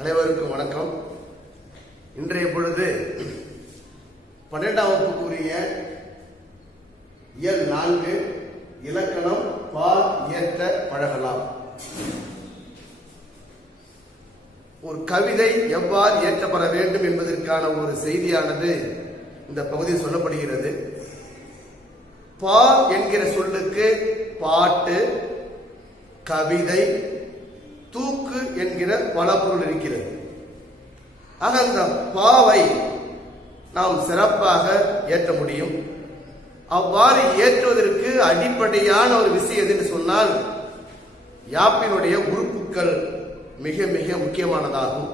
அனைவருக்கும் வணக்கம். இன்றைய பொழுது 12ஆம் வகுப்புக்குரிய இயல் 4 இலக்கணம் பால் இயற்ற பழகலாம். ஒரு கவிதை எவ்வாறு இயற்றப்பட வேண்டும் என்பதற்கான ஒரு செய்தியானது இந்த பகுதியில் சொல்லப்படுகிறது. பா என்கிற சொல்லுக்கு பாட்டு, கவிதை, தூக்கு என்கிற பல பொருள் இருக்கிறது. ஆக அந்த பாவை நாம் சிறப்பாக ஏற்ற முடியும். அவ்வாறு ஏற்றுவதற்கு அடிப்படையான ஒரு விஷயம் எது என்று சொன்னால், யாப்பினுடைய உறுப்புகள் மிக மிக முக்கியமானதாகும்.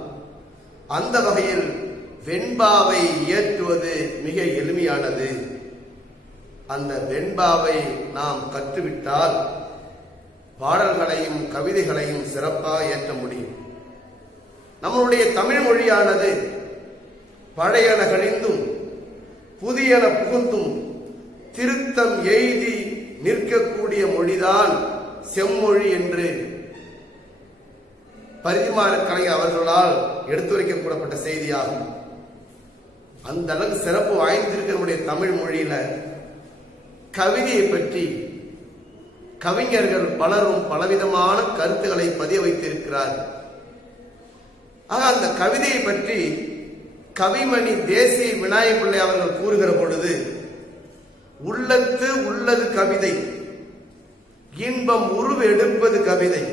அந்த வகையில் வெண்பாவை இயற்றுவது மிக எளிமையானது. அந்த வெண்பாவை நாம் கற்றுவிட்டால் பாடல்களையும் கவிதைகளையும் சிறப்பாக ஏற்ற முடியும். நம்மளுடைய தமிழ் மொழியானது பழையன கழிந்தும் புதியன புகுந்தும் திருத்தம் எய்தி நிற்கக்கூடிய மொழிதான் செம்மொழி என்று பரிதிமாற கலைஞர் அவர்களால் எடுத்துரைக்கப்பட்ட செய்தியாகும். அந்த அளவுக்கு சிறப்பு வாய்ந்திருக்கிற நம்முடைய தமிழ் மொழியில கவிதையை பற்றி கவிஞர்கள் பலரும் பலவிதமான கருத்துக்களை பதிய வைத்திருக்கிறார்கள். ஆக அந்த கவிதையை பற்றி கவிமணி தேசிய விநாயக பிள்ளை அவர்கள் கூறுகிற பொழுது, உள்ளத்து உள்ளது கவிதை, இன்பம் உருவெடுப்பது கவிதை,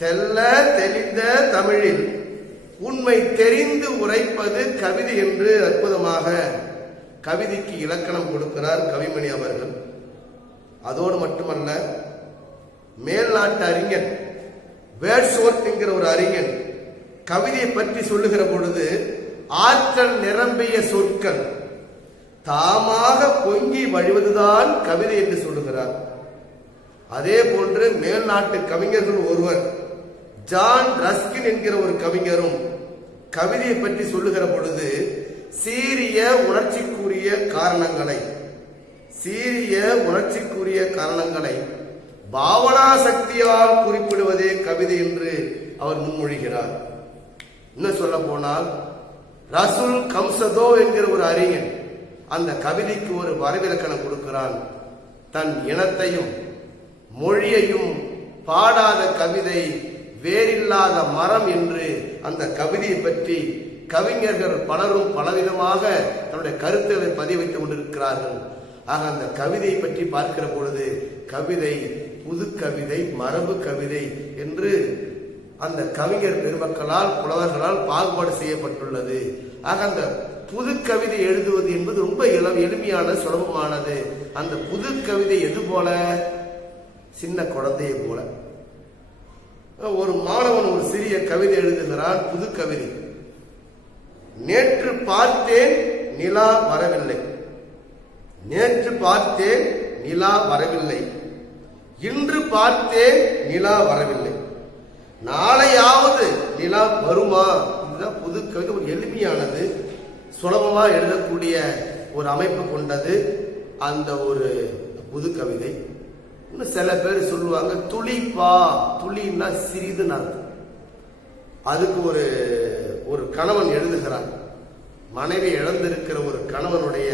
தெல்ல தெளிந்த தமிழில் உண்மை தெரிந்து உரைப்பது கவிதை என்று அற்புதமாக கவிதைக்கு இலக்கணம் கொடுக்கிறார் கவிமணி அவர்கள். அதோடு மட்டுமல்ல, மேல்நாட்டு அறிஞர் வேர்ட்ஸ்வொர்த் என்கிற ஒரு அறிஞர் கவிதையை பற்றி சொல்லுகிற பொழுது, ஆற்றல் நிரம்பிய சொற்கள் தாமாக பொங்கி வழிவதுதான் கவிதை என்று சொல்லுகிறார். அதே போன்று மேல்நாட்டு கவிஞர்கள் ஒருவர் ஜான் ரஸ்கின் என்கிற ஒரு கவிஞரும் கவிதையை பற்றி சொல்லுகிற பொழுது, சீரிய உணர்ச்சிக்குரிய காரணங்களை பாவனா சக்தியால் குறிப்பிடுவதே கவிதை என்று அவர் முன்மொழிகிறார். இன்னும் சொல்ல போனால், ரசூல் கம்சதோ என்கிற ஒரு அறிஞன் அந்த கவிதைக்கு ஒரு வரைவிலக்கணம் கொடுக்கிறான். தன் இனத்தையும் மொழியையும் பாடாத கவிதை வேறில்லாத மரம் என்று அந்த கவிதையை பற்றி கவிஞர்கள் பலரும் பலவிதமாக தன்னுடைய கருத்துக்களை பதிய வைத்துக் கொண்டிருக்கிறார்கள். ஆக அந்த கவிதையை பற்றி பார்க்கிற பொழுது, கவிதை புது கவிதை, மரபு கவிதை என்று அந்த கவிஞர் பெருமக்களால் புலவர்களால் பாகுபாடு செய்யப்பட்டுள்ளது. ஆக அந்த புது கவிதை எழுதுவது என்பது ரொம்ப எளிமையான சுலபமானது. அந்த புது கவிதை எது போல? சின்ன குழந்தையை போல. ஒரு மாணவன் ஒரு சிறிய கவிதை எழுதுகிறான், புது கவிதை. நேற்று பார்த்தேன் நிலா வரவில்லை, நேற்று பார்த்தேன் நிலா வரவில்லை, இன்று பார்த்தேன் நிலா வரவில்லை, நாளையாவது நிலா வருமா? இதுதான் புது கவிதை. ஒரு எளிமையானது, சுலபமா எழுதக்கூடிய ஒரு அமைப்பு கொண்டது அந்த ஒரு புது கவிதை. இன்னும் சில பேர் சொல்லுவாங்க, துளிப்பா, துளின்னா சிறிதுன்னு அர்த்தம். அதுக்கு ஒரு கணவன் எழுதுகிறான், மனைவி இழந்திருக்கிற ஒரு கணவனுடைய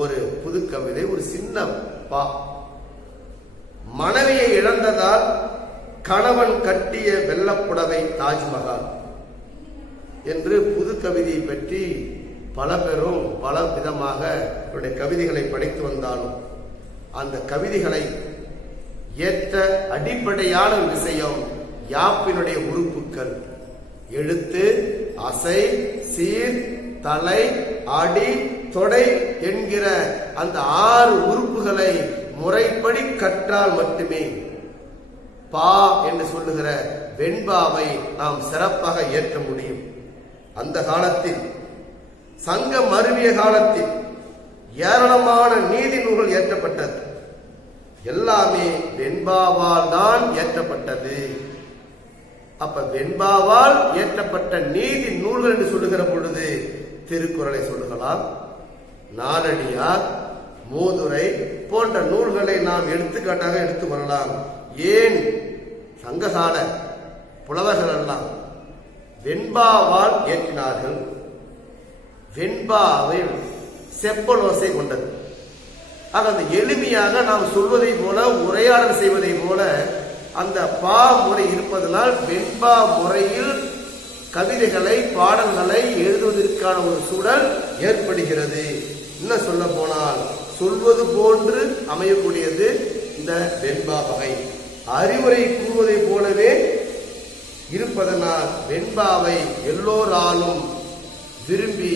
ஒரு புது கவிதை, ஒரு சின்ன பா. மனைவியை இழந்ததால் கணவன் கட்டிய வெள்ளப்புடவை தாஜ்மஹால் என்று புது கவிதையை பற்றி பல பேரும் பல விதமாக அவருடைய கவிதைகளை படைத்து வந்தாலும், அந்த கவிதைகளை ஏற்ற அடிப்படையான விஷயம் யாப்பினுடைய உறுப்புகள். எழுத்து, அசை, சீர், தலை, அடி, தொடை என்கிற அந்த 6 உறுப்புகளை முறைப்படி கற்றால் மட்டுமே பா என்று சொல்லுகிற வெண்பாவை நாம் சிறப்பாக ஏற்ற முடியும். அந்த காலத்தில், சங்கம் மருவிய காலத்தில் ஏராளமான நீதி நூல்கள் ஏற்றப்பட்டது. எல்லாமே வெண்பாவால் தான் ஏற்றப்பட்டது. அப்ப வெண்பாவால் ஏற்றப்பட்ட நீதி நூல்கள் என்று சொல்லுகிற பொழுது திருக்குறளை சொல்லுகலாம், நாலடியார், மூதுரை போன்ற நூல்களை நாம் எடுத்துக்காட்டாக எடுத்துக் கொள்ளலாம். ஏன் சங்ககால புலவர்கள் எல்லாம் வெண்பாவால் ஏற்றினார்கள். வெண்பாவில் செப்பலோசை கொண்டது. ஆக அந்த எளிமையாக நாம் சொல்வதை போல, உரையாடல் செய்வதை போல அந்த பா முறை இருப்பதனால் வெண்பா முறையில் கவிதைகளை, பாடல்களை எழுதுவதற்கான ஒரு சூழல் ஏற்படுகிறது. இன்னும் சொல்ல போனால் சொல்வது போன்று அமையக்கூடியது இந்த வெண்பா வகை. அறிவுரை கூறுவதை போலவே இருப்பதனால் வெண்பாவை எல்லோராலும் விரும்பி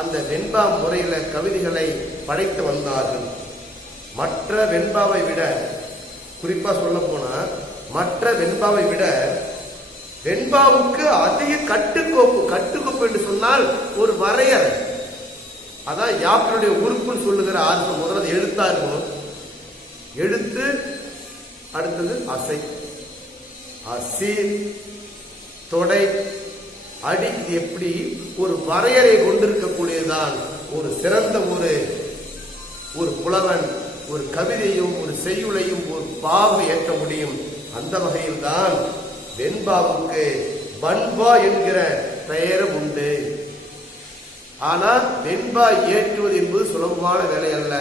அந்த வெண்பா முறையில கவிதைகளை படைத்து வந்தார்கள். மற்ற வெண்பாவை விட, குறிப்பா சொல்ல போனா மற்ற வெண்பாவை விட வெண்பாவுக்கு அதிக கட்டுக்கோப்பு என்று சொன்னால் ஒரு வரையறை. அதான் யாப்பினுடைய உறுப்புன்னு சொல்லுகிற ஆர்வம். முதல்ல எழுத்தா இருக்கும். எழுத்து, அடுத்தது அசை, அசீர், தொடை, அடி. எப்படி ஒரு வரையறை கொண்டிருக்கக்கூடியதான் ஒரு சிறந்த ஒரு புலவன் ஒரு கவிதையும் ஒரு செய்யுளையும் ஒரு பாவை ஏற்ற முடியும். அந்த வகையில் தான் வெண்பாவுக்கு வன்பா என்கிற பெயரும் உண்டு. ஆனால் வெண்பா ஏற்றுவது என்பது சுலபமான வேலை அல்ல.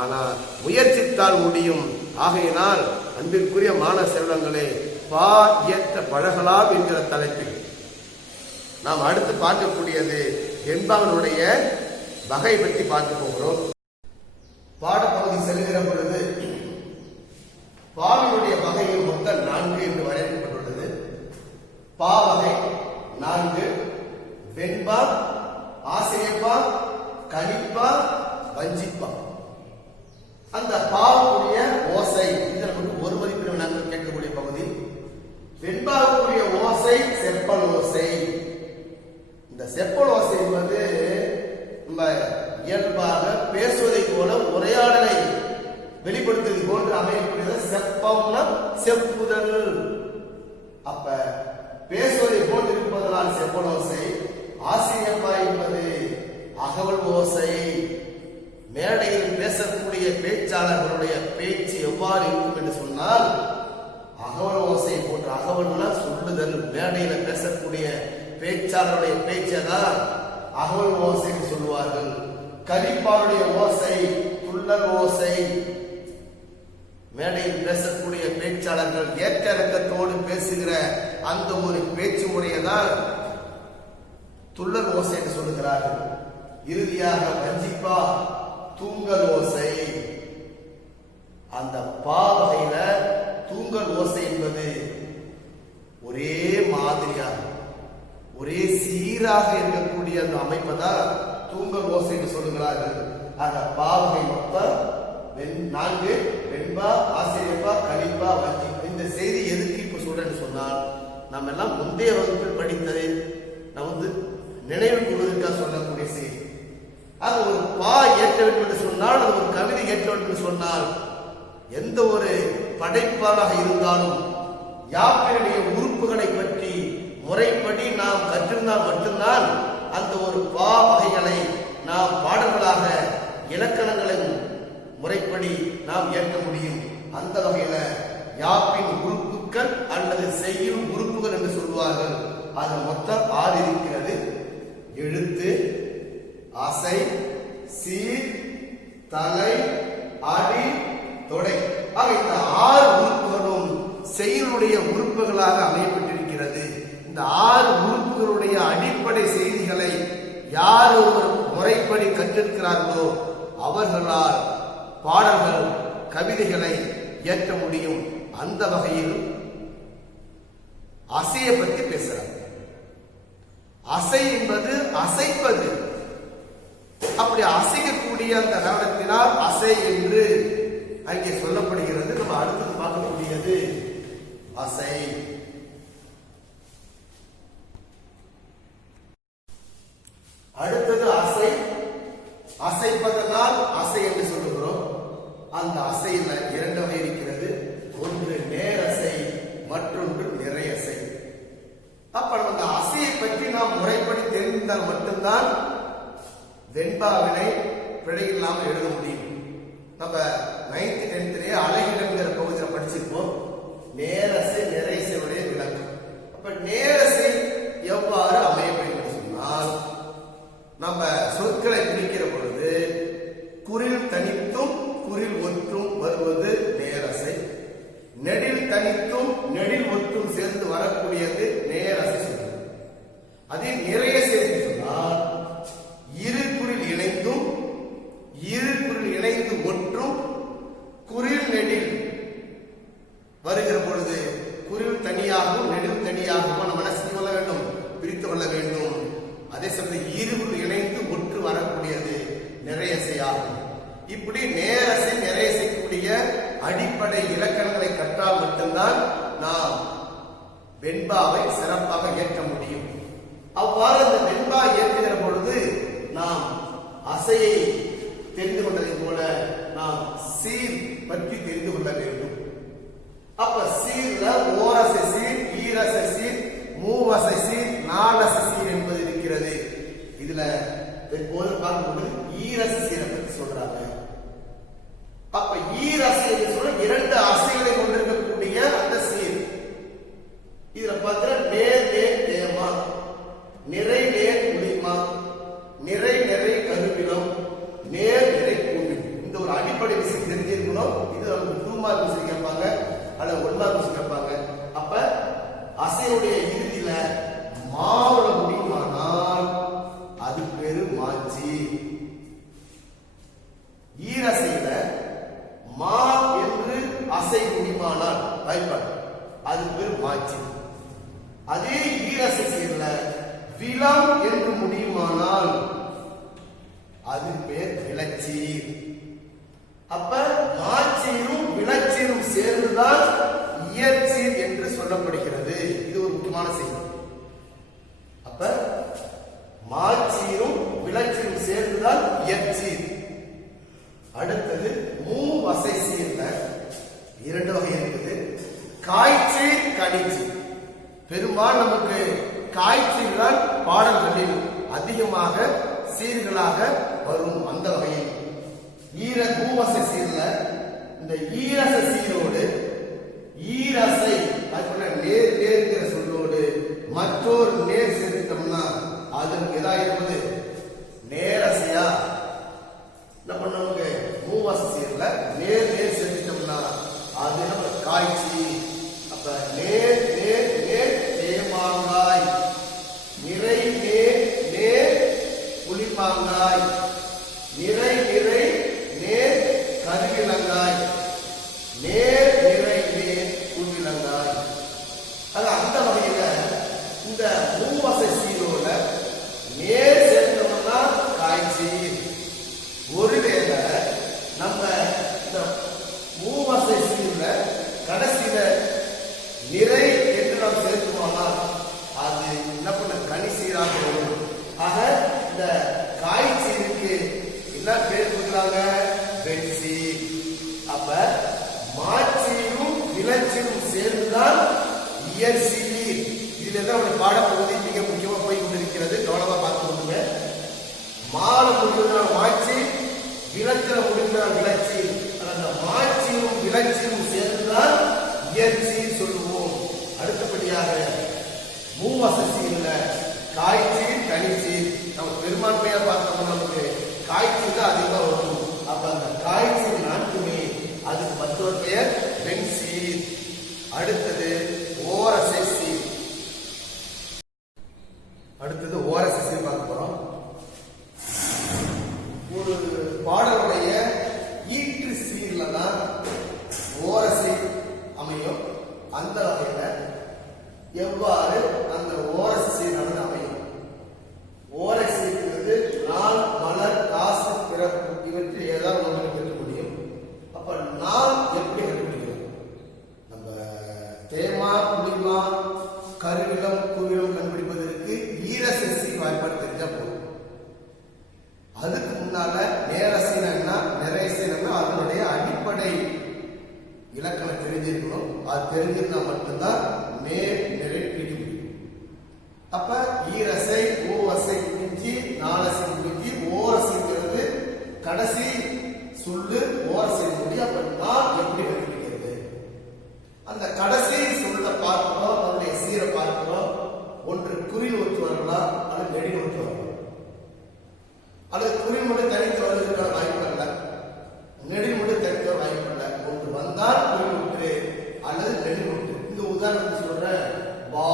ஆனால் முயற்சித்தால் முடியும். ஆகையினால் அன்பிற்குரிய மாணவ செல்வங்களே, பா ஏற்ற பழகலாம் என்கிற தலைப்பில் நாம் அடுத்து பார்க்கக்கூடியது வெண்பாவினுடைய வகை பற்றி பார்க்க போகிறோம். பாடப்பகுதி செல்கிற பொழுது பாவினுடைய வகையில் மொத்தம் 4 என்று வரையறுக்கப்பட்டுள்ளது. பா வகை 4: வெண்பா, ஆசிரியப்பா, கலிப்பா, வஞ்சிப்பா. அந்த பாவுடைய ஓசை, இதில் நமக்கு ஒரு மதிப்பீடு நாங்கள் கேட்கக்கூடிய பகுதி. வெண்பாவுக்குரிய ஓசை செப்பல் ஓசை. இந்த செப்பல் ஓசை என்பது நம்ம இயல்பாக பேசுவதை போல உரையாடலை வெளிப்படுத்துவது போன்று அமையக்கூடியது. செப்பம்னா செப்புதல். அப்ப பேசுவதை போன்று இருப்பதனால் செப்பல் ஓசை. ஆசிரியப்பா என்பது அகவல் ஓசை. மேடையில் பேசக்கூடிய பேச்சாளர்களுடைய பேச்சு எவ்வாறு இருக்கும் என்று சொன்னால் அகவல் ஓசை போன்ற. அகவல்னா சொல்லுதல். மேடையில பேசக்கூடிய பேச்சாளருடைய பேச்சதான் அகவல் ஓசை சொல்லுவார்கள். கலிப்பாருடைய ஓசை துள்ளல் ஓசை. மேடையில் பேசக்கூடிய பேச்சாளர்கள் ஏற்ற இறக்கத்தோடு பேசுகிற அந்த ஒரு பேச்சு முறையதான் துள்ளல் ஓசை என்று சொல்லுகிறார்கள். இறுதியாக வஞ்சிப்பா தூங்கல் ஓசை. அந்த பா வகையில தூங்கல் ஓசை என்பது ஒரே மாதிரியாக ஒரே சீராக இருக்கக்கூடிய அந்த அமைப்பை தான் தூங்கல் ஓசை என்று சொல்லுகிறார்கள். அந்த பா வகை மொத்தம் 4: வெண்பா, ஆசிரியப்பா, கலிப்பா, வஞ்சிப்பா. இந்த செய்தி எதுக்கு இப்ப சொல்றேன்னு சொன்னால், நம்ம எல்லாம் முந்தைய வகுப்பில் படித்ததை நாம் நினைவு கூறுவதற்காக சொல்லக்கூடிய செய்தி. அது ஒரு பா ஏற்ற வேண்டும் என்று சொன்னால், அது ஒரு கவிதை ஏற்ற வேண்டும் என்று சொன்னால், எந்த ஒரு படைப்பாளராக இருந்தாலும் யாப்பினுடைய உறுப்புகளை பற்றி முறைப்படி நாம் கற்றிருந்தால் மட்டும்தான் அந்த ஒரு பா வகைகளை நாம் பாடல்களாக, இலக்கணங்களை முறைப்படி நாம் ஏற்க முடியும். அந்த வகையில யாப்பின் உறுப்புகள் அல்லது செய்யும் உறுப்புகள் என்று சொல்வார்கள். அது மொத்தம் 6 இருக்கிறது. எழுத்து, அசை, சீர், தலை, அடி, தொடை. ஆக இந்த 6 உறுப்புகளும் செயலுடைய உறுப்புகளாக அமையப்பட்டிருக்கிறது. இந்த 6 உறுப்புகளுடைய அடிப்படை செய்திகளை யார் ஒருவர் முறைப்படி கற்றிருக்கிறார்களோ அவர்களால் பாடல்கள், கவிதைகளை இயற்ற முடியும். அந்த வகையில் அசையை பற்றி பேசுறார். அசை என்பது அசைப்பது. அப்படி அசைக்கக்கூடிய அந்த காரணத்தினால் அசை என்று அங்கே சொல்லப்படுகிறது. நம்ம அடுத்தது பார்க்கக்கூடியது அசை. அடுத்தது அசை. அசைப்பதனால் அசை என்று சொல்லுகிறோம். அந்த அசையில் 2 வகை இருக்கிறது. ஒன்று நேரசை, மற்றொன்று நிறையசை. அப்ப அந்த அசையை பற்றி நாம் முறைப்படி தெரிந்தால் மட்டும்தான் வெண்பாவினை பிழை இல்லாமல் எழுத முடியும். நம்ம 9th 10th அழகிடங்கிற பகுதியில் படிச்சிருப்போம். நேரசை நிறையசையுடைய விளக்கம். அப்ப நேரசை எவ்வாறு வரக்கூடியது நேரசை சொல். அதே நிறைய சேர்த்து சொன்னால் இரு குறில் இணைந்தும் இரு குறில் இணைந்து ஒன்றும் குறில் நெடில் வருகிற பொழுது குறில் தனியாகவும் நெடில் தனியாகவும் நம்ம மனசு கொள்ள வேண்டும், பிரித்து கொள்ள வேண்டும். அதே சமயம் இருகுறில் இணைந்து ஒன்று வரக்கூடியது நிறையசையாகும். இப்படி நேரசை நிறையசைக்கூடிய அடிப்படை இலக்கணங்களை கற்றால் மட்டும்தான் நாம் வெண்பாவை சிறப்பாக ஏற்க முடியும். அவ்வாறு அந்த வெண்பா ஏற்றுகிற பொழுது நாம் அசையை தெரிந்து கொண்டதை போல நாம் சீர் பற்றி தெரிந்து கொள்ள வேண்டும். அப்ப சீர்ல ஓரசை சீர், ஈரசை சீர், மூவசை சீர், நாலசை சீர் என்பது இருக்கிறது. இதுல எப்போது பார்க்கும்போது ஈரசை சீரை பற்றி சொல்றாங்க. அப்ப ஈரசை என்று சொல்ல இரண்டு அசைகளை கொண்டிருக்கக்கூடிய அந்த சீர். இதுல பார்த்தா நேர் நேர் தேமா, நிறை நேர் முடிமா, நிறை நிறை கருவிலம், நேர் நிறை கூவில். இந்த ஒரு அடிப்படை விஷயம் தெரிஞ்சிருக்கணும். இது நமக்கு 2 மார்க் விஷயம் கேட்பாங்க அல்லது 1 மார்க் விஷயம் கேட்பாங்க. அப்ப அசையுடைய இறுதியில மாவுல முடியுமானால் அது பேரு மாச்சி. ஈரசையில மா என்று அசை முடியுமானால் பயன்பாடு அது பேரு மாச்சி. அதே ஈரசை சீர்ல விலம் என்று முடியுமானால் அது பேர் விளச்சீர். அப்ப மாச்சீரும் விளச்சீரும் சேர்ந்துதான் இயற்சீர் என்று சொல்லப்படுகிறது. இது ஒரு முக்கியமான செய்தி. அப்ப மாச்சீரும் விளச்சீரும் சேர்ந்துதான் இயற்சீர். அடுத்தது மூவசை சீர்ல 2 வகை இருக்குது. காய்ச்சீர், கடிச்சீர். பெரும்பாலும் நமக்கு காய்ச்சீர் தான் பாடல்களில் அதிகமாக சீர்களாக வரும். அந்த வகையில் மூவசை சீர்ல இந்த ஈரசை சீரோடு ஈரசை நேர் நேர்கிற சொல்லோடு மற்றொரு நேர் சேர்த்துட்டோம்னா அதற்கு எதா இருப்பது நேரசையா. என்ன பண்ண மூவசை சீர்ல நேர் நேர் சேர்த்துட்டோம்னா அது நம்ம காய்ச்சி. அப்ப நேர் நேர் நேர் தேமாங்காய், நிறை நேர் நேர் புளிமாங்காய், நிறை நிறை நேர் கருவிலங்காய், நேர் நிறை நேர் புல்விலங்காய். அந்த வகையில இந்த மூவசை சீரோட நேர் சேர்த்தோம்னா காய்ச்சி. ஒருவேளை நம்ம இந்த மூவசை சீர்ல கடைசியில நிறை என்று நாம் சேர்த்துவோம்னால் அது என்ன பண்ண கனி சீராக வரும். ஆக இந்த காய்ச்சீருக்கு என்ன பேர் கொடுக்குறாங்க? வெண்சீர். அப்ப மாச்சீரும் விளச்சீரும் சேர்ந்துதான் இயற்சீர். இதுல தான் ஒரு பாடப்பகுதி மிக முக்கியமா போய் கொண்டிருக்கிறது. கவனமா பார்த்து கொண்டுங்க. மால முடிவுனா மாச்சி, விளக்கிற முடிவுனா விளச்சீர். அந்த மாச்சீரும் விளச்சீரும் சேர்ந்துதான் இயற்சீர் சொல்லுவோம். அடுத்தபடியாக மூவசை சீர்ல காய்ச்சீர், கனிச்சீர். நம்ம பெரும்பான்மையா பார்த்தோம்னா நமக்கு காய்ச்சீர் தான் அதிகமா வரும். அப்ப அந்த காய்ச்சீர் 4மே அதுக்கு மற்றொரு பெயர் வெண்சீர். அடுத்தது ஓரசை சீர். அடுத்தது ஓரசை சீர் பார்க்க போறோம். ஒரு பாடலுடைய ஈற்று சீர்ல தான் ஓரசை அமையும். அந்த வகையில எவ்வாறு அந்த ஓரசை சீர் அமையும்? ஓரசை சீர்ங்கிறது நாள், மலர், காசு, பிறப்பு இவற்றில் ஏதாவது ஒன்று கற்க முடியும். அப்ப நாள் எப்படி கண்டுபிடிக்கிறோம்? நம்ம தேமா, புளிமா, கருவிலம், குவிலம் கண்டுபிடிப்பதற்கு ஈரசை சீர் வாய்ப்பாடு தெரிஞ்சா போதும். அதுக்கு முன்னால நேரசீனா நிறைசீனா அதனுடைய அடிப்படை இலக்கணம் தெரிஞ்சிருக்கணும். அது தெரிஞ்சிருந்தா மட்டும்தான் நேர் நிறை பிடிக்க முடியும். அப்ப ஈரசை, மூவசை முடிஞ்சு, நாலசை முடிஞ்சு, ஓரசைங்கிறது கடைசி சொல்லு ஓரசை முடி. அப்ப நான் எப்படி கண்டுபிடிக்கிறது? அந்த கடைசி சொல்ல பார்க்கிறோம், அதனுடைய சீரை பார்க்கிறோம். ஒன்று குறில் ஒத்து வரலாம் அல்லது நெடில் ஒத்து வரலாம். அல்லது குறில் மட்டும் தனித்து வருவதற்கான வாய்ப்பு அல்ல, நெடில் மட்டும் தனித்து வர வாய்ப்பு அல்ல. ஒன்று வந்தால் குறில் ஒன்று அல்லது நெடில் ஒன்று. இந்த உதாரணத்தை சொல்ற வா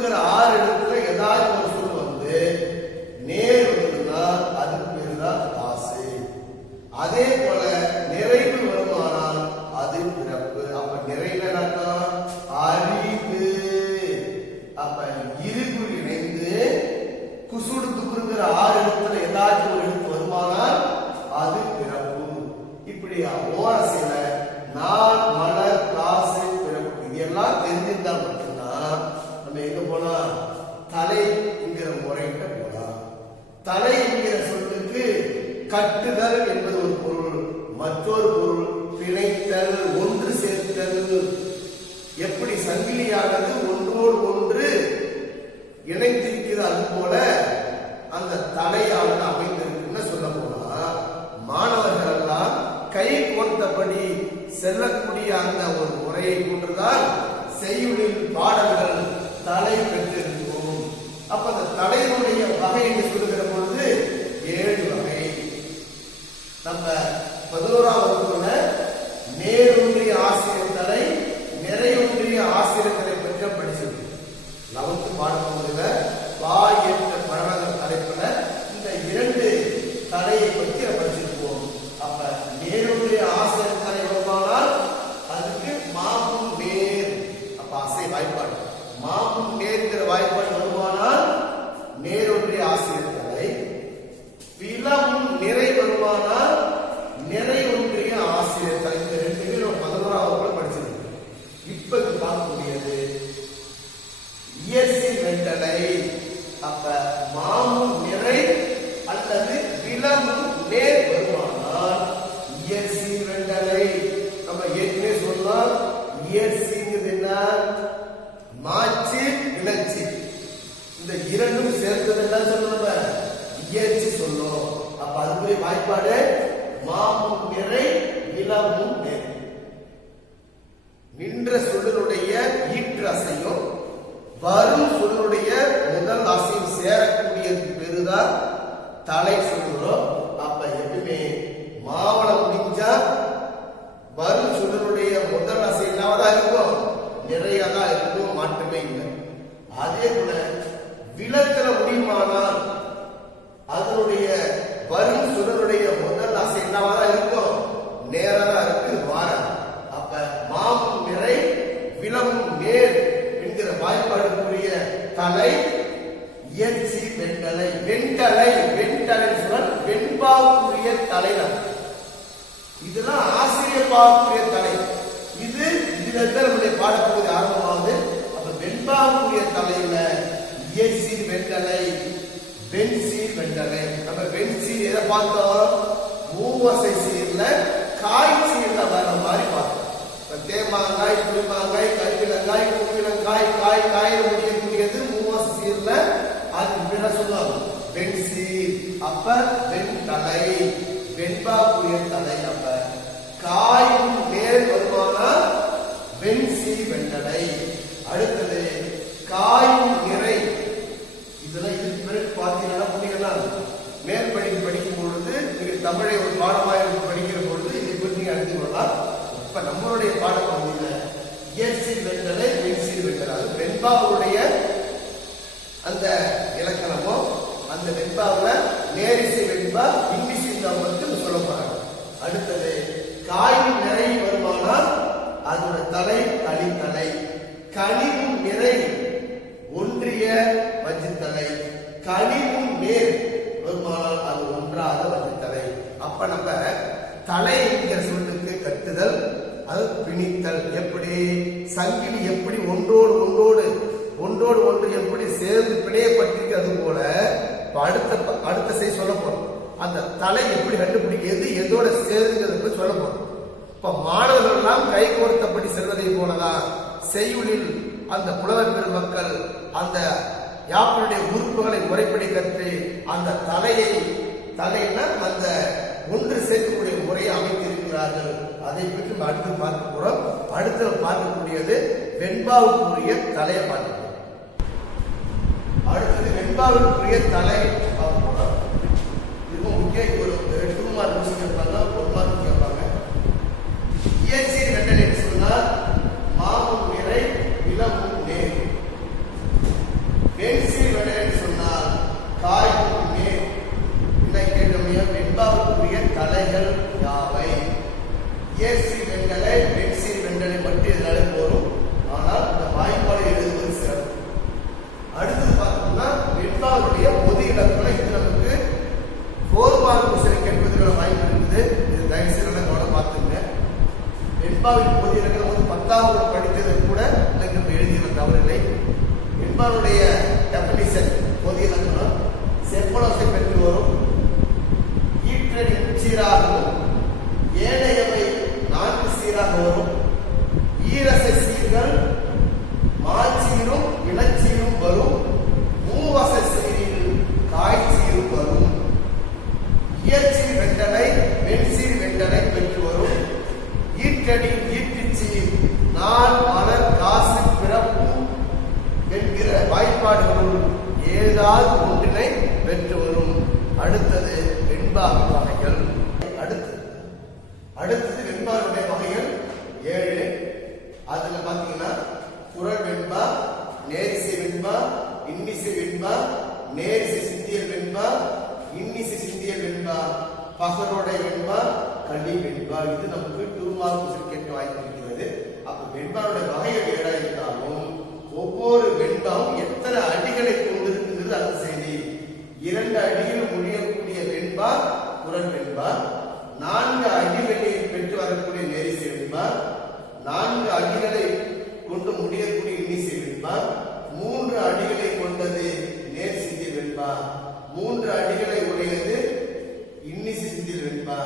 குசுடுங்கிற 6 இடத்துல ஏதாவது ஒரு சொல் வந்து நேர் வந்ததுன்னா அதுக்கு பேர் தான் காசு. அதே போல நிறைவு வருமானால் அது பிறப்பு. அப்ப நிறைவு அறிவு. அப்ப இருகுறி இணைந்து குசுடு துக்குங்கிற 6 இடத்துல ஏதாச்சும் ஒரு எழுத்து வருமானால் அது பிறப்பு. இப்படி ஓரசில நான் மலர் காசு பிறப்பு இதெல்லாம் தெரிஞ்சிருந்தால் மட்டும்தான் நம்ம எங்க போலாம், தலை என்கிற முறைகிட்ட போலாம். தலை என்கிற சொல்லுக்கு கட்டுதல் என்பது ஒரு பொருள், மற்றொரு பொருள் பிணைத்தல், ஒன்று சேர்த்தல். எப்படி சங்கிலியானது ஒன்றோடு ஒன்று இணைந்திருக்கிறது அது போல அந்த தலையானது அமைந்திருக்குன்னு சொல்ல போனா, மாணவர்கள் எல்லாம் கை கோர்த்தபடி செல்லக்கூடிய அந்த ஒரு முறையை கொண்டுதான் செய்யுளில் பாடல்கள் தலை பெற்றிருக்கும். அப்ப அந்த தலையினுடைய வகை என்று சொல்லுகிற பொழுது 7 வகை. நம்ம 11ஆம் வகுப்புல நேரொன்றிய ஆசிரியர் தலை, நிறையொன்றிய ஆசிரியர் தலை பற்றி படிச்சிருக்கோம். 11th பாடப்பகுதியில வாய் என்ற பழக தலைப்புல இந்த 2 தலையை பற்றி படிச்சிருப்போம். அப்ப நேரொன்றிய ஆசிரியர் தலை வருமானால் அதுக்கு மாவும் நேர். அப்ப அசை வாய்ப்பாடு மாவும் நேர்கிற வாய்ப்பாடு வருமானால் நேரொன்றிய ஆசிரியர் தலை. விலவும் நிறை வருமானால் நிறை ஒன்றிய ஆசிரியர் தலை. இந்த 2 பேரும் 11ஆம் வகுப்புல படிச்சிருக்கோம். இப்ப பார்க்கக்கூடியது இயற்சி வெண்டலை. அப்ப மாவும் நிறை அல்லது விலவும் நேர் வருமானால் இயற்சி வெண்டலை. நம்ம ஏற்கனவே சொன்னால் இயற்சிங்கிறது என்ன, மாச்சு இலச்சி, இந்த இரண்டும் சேர்ந்தது என்ன சொல்லணும், இயற்சி சொல்லும். அப்ப அதுக்குரிய வாய்ப்பாடு மாவும் நிறை விலவும் நேர். நின்ற சொல்லுடைய ஈற்று அசையும் வரும் சொல்லுடைய முதல் அசையும் சேரக்கூடிய பெருதான் தலை சொல்லுறோம். அப்ப எப்பவுமே மாவளம் முடிஞ்சா வரும் சொல்லுடைய முதல் அசை இல்லாமதான் இருக்கும், நிறைய தான் இருக்கும், மாற்றமே இல்லை. அதே போல விளக்கிற முடியுமானால் அதனுடைய வரும் சொல்லுடைய முதல் அசை இல்லாமதான் இருக்கும், நேரா இருக்கு, மாற. அப்ப மாவும் நிறை விலவும் நேர் என்கிற வாய்ப்பாடுக்குரிய தலை இயற்சி வெண்டலை. வெண்டலை வெண்டலை சொல் வெண்பாவுக்குரிய தலைவர். இதெல்லாம் ஆசிரியர் பாவுக்குரிய தலை. இதுல நம்முடைய பாடப்பகுதி ஆரம்பமாகுது. அப்ப வெண்பாவுக்குரிய தலையில இயற்சி வெண்டலை, வெண்சீர் வெண்டலை. நம்ம வெண்சீர் எதை பார்த்தோம், மூவசை சீர்ல காய்ச்சீர்ல வர மாதிரி பார்த்தோம். தேமாங்காய், புளிமாங்காய், கருவிலங்காய், குவிலங்காய், காய் காயில முடியக்கூடியது மூவசை சீர்ல. அது பேர சொல்லுவாங்க வெண்சீர். அப்ப வெண்தலை வெண்பாக்குரிய தலை. அப்ப காயும் நேர் வருமானால் வெண்சீர் வெண்டலை. அடுத்தது காயும் நிறை. இதெல்லாம் இதுக்கு பிறகு பார்த்தீங்கன்னா புரியுங்களா, மேல் படிக்கும் பொழுது நீங்க தமிழை ஒரு பாடமாக படிக்கிற பொழுது இதை பற்றி நீங்க அறிந்து கொள்ளலாம். இப்ப நம்மளுடைய பாடப்பகுதியில இயற்சீர் வெண்டலை வெண்சீர் வெண்டலை, அது வெண்பாவுடைய அந்த இலக்கணமோ அந்த வெண்பாவுல நேரிசை வெண்பா இன்னிசை மட்டும் சொல்ல போறாங்க. அடுத்தது காயும் நிறை வருமானால் அதோட தலை கலித்தலை. கனிவும் நிறை ஒன்றிய வஜ்ஜித்தலை. கனிவும் நேர் வருமானால் அது ஒன்றாத வஜ்ஜித்தலை. அப்ப நம்ம தலை என்கிற சொல்லுக்கு கட்டுதல், அது பிணித்தல். எப்படி சங்கிலி எப்படி ஒன்றோடு ஒன்று எப்படி சேர்ந்து பிணையப்பட்டிருக்கு, அது போல அடுத்த செய்தி சொல்ல போறோம். அந்த தலை எப்படி கண்டுபிடிக்கிறது, எதோட சேர்ந்து சொல்ல போறோம். இப்ப மாணவர்கள் எல்லாம் கை கோர்த்தபடி செல்வதை போலதான் செய்யுளில் அந்த புலவர் பெருமக்கள் அந்த யாப்பினுடைய உறுப்புகளை முறைப்படி கற்று அந்த தலையில அந்த ஒன்று சேர்க்கக்கூடிய முறையை அமைத்திருக்கிறார்கள். அதை பற்றி அடுத்து பார்க்க போறோம். அடுத்து பார்க்கக்கூடியது வெண்பாவுக்குரிய தலையை பார்க்க போறோம். அடுத்தது வெண்பாவுக்குரிய தலை பார்க்க போறோம். இது முக்கிய ஒரு 2 மார்க் கொஸ்டின் கேட்பாங்க, 1 மார்க் கேட்பாங்க. இயற்சீர் வெண்டலை சொன்னால் மாவும் நிறை விலவும் நேர். வெண்சீர் வெண்டலை சொன்னால் காய்க்கு மேல் என்ன கேட்டமையா வெண்பாவுக்குரிய கலைகள் யாவை? இயற்சீர் வெண்டலை வெண்சீர் வெண்டலை மட்டும் இதனாலே போரும். ஆனால் இந்த வாய்ப்பாடு எழுதுவது சிறப்பு. அடுத்தது பார்த்தோம்னா வெண்பாவுடைய பொது இலக்கணம். இது நமக்கு 4 மார்க் கொஸ்டின் கேட்பதற்கான வாய்ப்பு இருக்குது. இது தயவு செய்து நல்லா கவனம் பார்த்துங்க. வெண்பாவின் பொது இலக்கணம் வந்து 10வது படித்தது கூட இலக்கணம் எழுதிய தவறில்லை. வெண்பாவுடைய டெஃபினிஷன் பொது இலக்கணம் செப்பலோசை பெற்று வரும், ஈற்றடி சீராகவும், ஏனையவை 4 சீராக வரும், ஈரச சீர்கள் மாச்சீரும் இளச்சீரும் வரும், மூவச சீரில் காய்ச்சீரும் வரும், இயற்சீர் வெண்டலை வெண்சீர் வெண்டலை பெற்று வரும், ஈற்றடி ஈட்டுச்சீர் நாள் மலர் காசு பிறப்பு என்கிற வாய்ப்பாடுகளுள் ஏதாவது ஒன்றினை பெற்று வரும். அடுத்தது வெண்பா வகைகள். அடுத்தது வெண்பாவுடைய வகைகள் 7. அதுல பாத்தீங்கன்னா குறள் வெண்பா, நேரிசை வெண்பா, இன்னிசை வெண்பா, நேரிசை சிந்தியல் வெண்பா, இன்னிசை சிந்தியல் வெண்பா, பகரோடை வெண்பா, களி வெண்பா. இது நமக்கு 2 மார்க் கேட்க வாய்ப்பு இருக்கிறது. அப்ப வெண்பாவுடைய வகைகள் 7 இருந்தாலும் ஒவ்வொரு வெண்பாவும் எத்தனை அடிகளை கொண்டிருக்கிறது அது செய்தி. 2 அடியில் முடியக்கூடிய வெண்பா குறள் வெண்பா, 4 அடிகளை பெற்று வரக்கூடிய நேரிசை வெண்பா, 4 அடிகளை கொண்டு முடியக்கூடிய இன்னிசை வெண்பா, 3 அடிகளை கொண்டது நேர் சிந்தியல் வெண்பா, 3 அடிகளை உடையது இன்னிசை சிந்தியல் வெண்பா,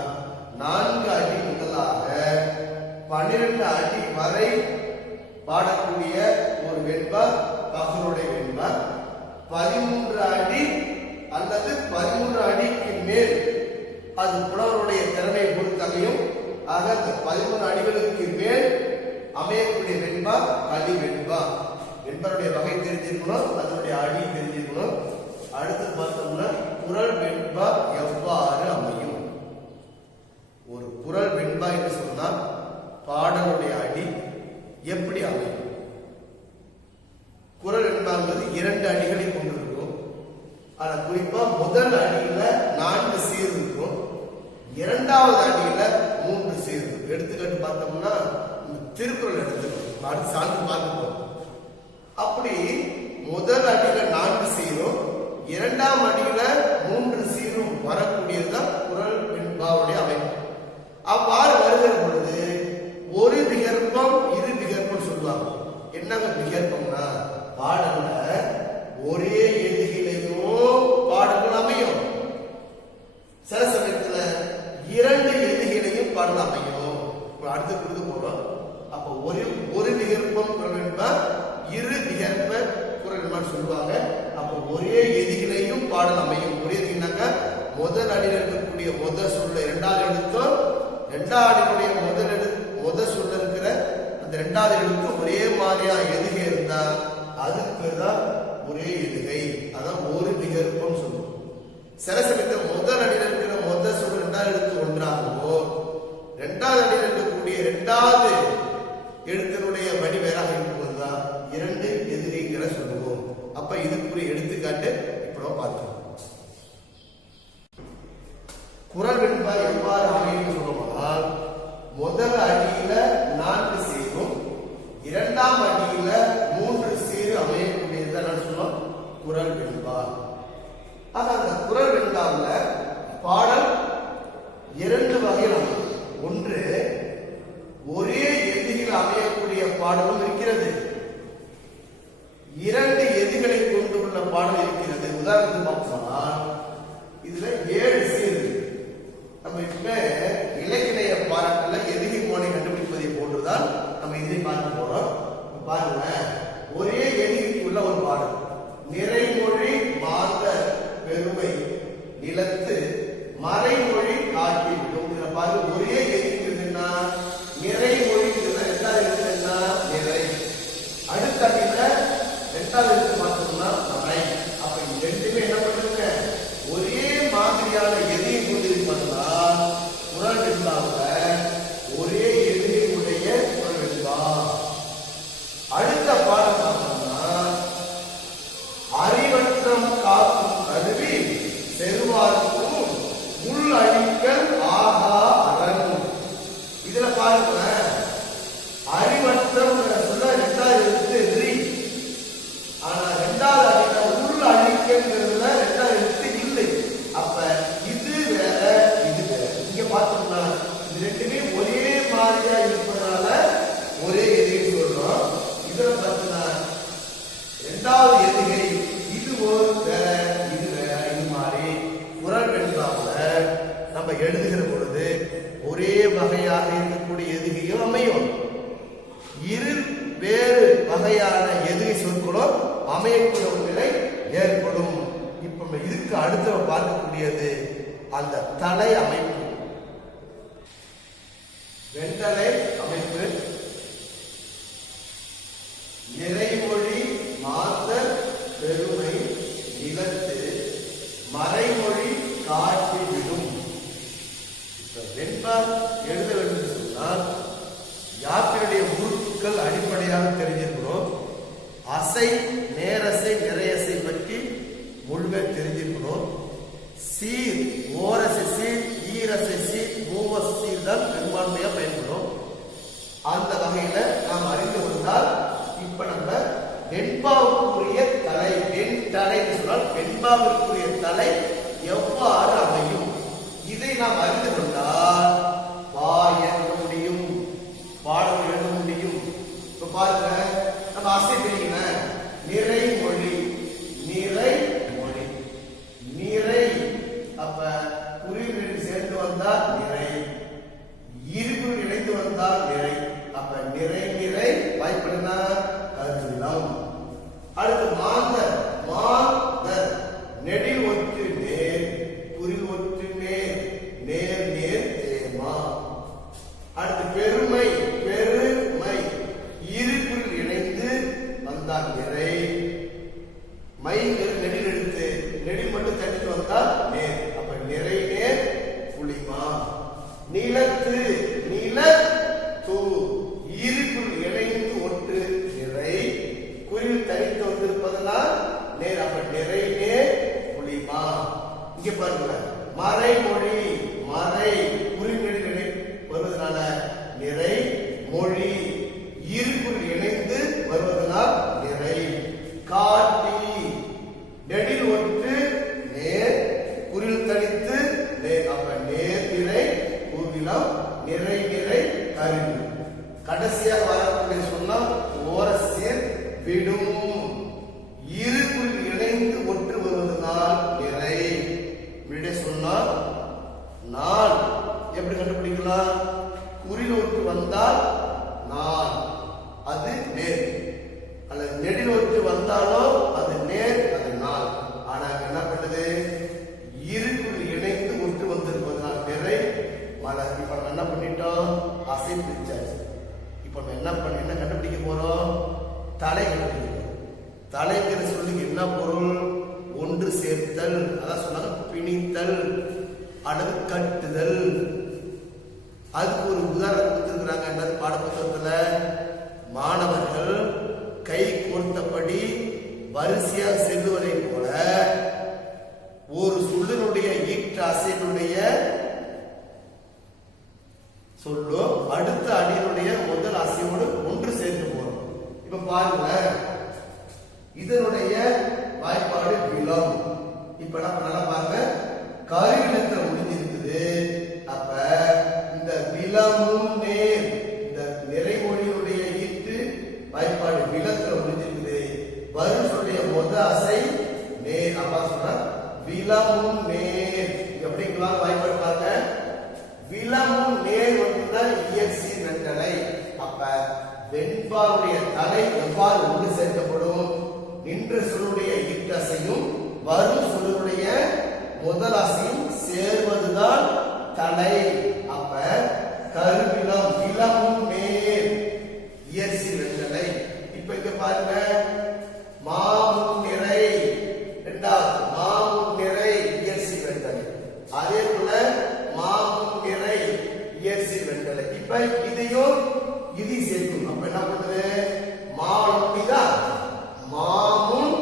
4 அடி முதலாக 12 அடி வரை பாடக்கூடிய ஒரு வெண்பா பகருடைய வெண்பா, 13 அடி அல்லது 13 அடிக்கு மேல் அது புலவருடைய திறனை பொறுத்தமையும். ஆக அந்த 13 அடிகளுக்கு மேல் அமையக்கூடிய வெண்பா களி வெண்பா. வெண்பாவுடைய வகை தெரிஞ்சிருக்கணும், அதனுடைய அடி தெரிஞ்சிருக்கணும். அடுத்து பார்த்தோம்னா குறள் வெண்பா எவ்வாறு அமையும்? ஒரு குறள் வெண்பா என்று சொன்னால் பாடலுடைய அடி எப்படி அமையும்? குறள் வெண்பாங்கிறது 2 அடிகளை கொண்டிருக்கும். ஆனா குறிப்பா முதல் அடியில 4 சீர் இருக்கும், 2வது அடியில 3 சீர் இருக்கும். எடுத்துக்காட்டு பார்த்தோம்னா திருக்குறள் எடுத்துக்கணும், அது சார்ந்து பார்த்துப்போம். அப்படி முதல் அடியில 4 சீரும் 2ஆம் அடியில 3 சீரும் வரக்கூடியதுதான் குறள் வெண்பாவுடைய அமைப்பு. அவ்வாறு வருகிற பொழுது ஒரு விகற்பம் இரு விகற்பம் சொல்லுவாங்க. என்னங்க விகற்பம்னா பாடல்ல ஒரே எதுகிலையும் பாடல்கள் அமையும், சில சமயத்துல 2 எதுகிலையும் பாடல் அமையும். அடுத்து கொடுத்து போறோம். அப்ப ஒரு விகற்பம் குறள் வெண்பா, இரு விகற்ப குறள் வெண்பா சொல்லுவாங்க. அப்ப ஒரே எதுகிலையும் பாடல் அமையும். ஒரே எதுனாக்கா முதல் அடியில் இருக்கக்கூடிய முதல் சொல்ல 2வது எழுத்தும், 2வது அடியுடைய முதல் சொல்ல இருக்கிற அந்த 2வது எழுத்து ஒரே மாதிரியா எதுகை இருந்தா அதுக்கு தான் ஒரே எதுகை. அதான் ஒரு விகற்பம் சொல்லுவோம். சில சமயத்தில் முதல் அடியில் இருக்கிற முதல் சொல் 2வது எழுத்து ஒன்றாகவோ, 2வது அடியில் இருக்கக்கூடிய 2வது எழுத்தினுடைய வடி வேறாக இருக்கும்போதுதான் 2 எதுகைகளை சொல்லுவோம். அப்ப இதுக்குரிய எடுத்துக்காட்டு இப்போ பார்த்தோம். குறள் வெண்பா எவ்வாறு அமையும் சொல்லுவோம்னால் முதல் அடியில 4 சீரும் 2ஆம் அடியில 3 சீர் அமையக்கூடியது சொல்லுவோம் குறள் வெண்பா. ஆக அந்த குறள் வெண்பாவில் பாடல் 2 வகையில் அமையும். ஒன்று ஒரே எதிரில் அமையக்கூடிய பாடலும் இருக்கிறது, 2 எதிர்களை கொண்டுள்ள பாடல் இருக்கிறது. உதாரணத்துக்கு பார்ப்போம்னால் இதுல 7 சீர். நம்ம இப்ப இலக்கிய பாராட்டுல எதிரி மோனை கண்டுபிடிப்பதை போன்றுதான் நம்ம எதிரி பார்க்க போறோம். பாருங்க, ஒரே எதிரிக்கு உள்ள ஒரு பாடல் நிறைமொழி மாந்த பெருமை நிலத்து மறைமொழி காட்டிவிடும். இதுல பாருங்க, ஒரே எதிரிக்குதுன்னா நிறைமொழி என்ன நிறை, அடுத்த அடியில 2வது எழுத்து பார்த்தோம்னா மறை. அப்ப இது 2மே என்ன பண்ணுங்க, ஒரே மாதிரியான எதிரி கொண்டிருப்பதா குறள் வெண்பாவில் ஒரே எதிரி உடைய குறள் வெண்பா. அடுத்த எழுதுகிற பொழுது ஒரே வகையாக இருக்கக்கூடிய எதுகையும் அமையும், இரு வேறு வகையான எதுகை சொற்களும் அமையக்கூடிய ஒரு நிலை ஏற்படும். இப்ப இதுக்கு அடுத்து பார்க்கக்கூடியது அந்த தலை அமைப்பு, வெண்டலை அமைப்பு. நிறைமொழி மாந்தர் பெருமை நிலத்து மறைமொழி காட்டி விடும். வெண்பா எழுத வேண்டும் சொன்னால் யாப்பினுடைய உறுப்புகள் அடிப்படையாக தெரிஞ்சிருக்கணும். அசை, நேரசை, நிறையசை பற்றி முழுமையாக தெரிஞ்சிருக்கணும். சீர், ஓரசை சீர், ஈரசை சீர், மூவசை சீர் தான் பெரும்பான்மையா பயன்படும். அந்த வகையில நாம் அறிந்து கொண்டால் இப்ப நம்ம வெண்பாவுக்குரிய தலை, வெண்தலை சொன்னால் வெண்பாவுக்குரிய தலை எவ்வாறு அமையும் இதை நாம் அறிந்து கொண்டால் எழுத முடியும், பாடம் எழுத முடியும். இப்ப பாருங்க, நம்ம அசை பிரிக்கிற நிறைமொழி, நிறைமொழி, நிறை. அப்ப குறியீடு சேர்ந்து வந்தால் நிறை, இருப்பு இணைந்து வந்தால் நிறை. அப்ப நிறை நிறை வாய்ப்படுனா கருதுலாம். அடுத்து மாந்தர், மாந்தர் நெடில் ஒற்று நேர், குறில் ஒற்று நேர், நேர் நேர் தேமா. அடுத்து பெருமை, பெருமை இருப்பில் இணைந்து வந்தால் நிறை, மைகள் நெடில் எடுத்து நெடில் மட்டும் தனித்து வந்தால் நேர். அப்ப நிறை நேர் புளிமா. நிலத்து, நிலத்து இருப்பில் இணைந்து ஒன்று நிறை, குறில் தனித்து வந்திருப்பதனால் நேர். அப்ப நிறை நேர் புளிமா. இங்க பாருங்க, மறைமொழி, மறை குறிநெடில் வருவதனால நிறை, மொழி இருப்பில் இணைந்து வருவதனால் நிறை. காட்டி நெடில் ஒன்று நேர், குறில் தனித்து நேர். அப்ப நேர் நிறை கூறிலம், நிறை நிறை கருவி. கடைசியாக வரக்கூடிய சொன்னா ஓரசியர் விடும், இருப்பில் இணைந்து ஒன்று வருவதனால் நிறை. விட சொன்னால் நான் எப்படி கண்டுபிடிக்கலாம்? குறில் ஒன்று வந்தால் நான், அது நேர். அல்லது நெடில் ஒன்று வந்தாலும் அது நேர், அது நான். ஆனா என்ன பண்ணுது? இருப்பில் இணைந்து ஒன்று வந்திருப்பதனால் நிறை மலர். இப்ப நம்ம என்ன பண்ணிட்டோம்? அசை பிரிச்சாச்சு. இப்ப நம்ம என்ன கண்டுபிடிக்க போறோம்? தலை கண்டுபிடிக்க போறோம். தலைங்கிற சொல்லுக்கு என்ன பொருள்? ஒன்று சேர்த்தல், அதான் சொன்னாங்க பிணித்தல் அல்லது கட்டுதல். அதுக்கு ஒரு உதாரணம் கொடுத்திருக்கிறாங்க. என்னது? பாடப்புத்தகத்துல மாணவர்கள் கை கோர்த்தபடி வரிசையாக செல்லுவதை போல ஒரு சொல்லினுடைய ஈற்ற அசையினுடைய சொல்லும் அடுத்த அடியினுடைய முதல் அசையோடு ஒன்று சேர்ந்து போறோம். இப்ப பாருங்க, இதனுடைய வாய்ப்பாடு விலம். இப்ப நல்லா பாருங்க, கருவிலத்துல முடிஞ்சிருக்குது. அப்ப இந்த விலமும் நேர், இந்த நிறைமொழியுடைய ஈட்டு வாய்ப்பாடு விலத்துல முடிஞ்சிருக்குது. வருஷனுடைய முத அசை நேர். அப்பா சொல்ற விலமும் நேர். எப்படிங்களா வாய்ப்பாடு பாருங்க, விலமும் நேர் வந்துதான் இயற்சி வெண்டலை. அப்ப வெண்பாவுடைய தலை எவ்வாறு ஒன்று சேர்க்கப்படும்? நின்ற சொல்லுடைய ஈட்டசையும் வரும் சொல்லுடைய முதல் அசையும் சேர்வதுதான் தலை. அப்ப கருவிலம், விலமும் நேர் இயற்சி வெண்டலை. இப்ப இங்க பாருங்க, மாமும் நிறை, இரண்டாவது மாமும் நிறை இயற்சி வெண்டலை. அதே போல மாமும் நிறை இயற்சி வெண்டலை. இப்ப இதையும் இது சேர்க்கும். அப்ப என்ன பண்றது? மாமுடிதான் மாமும்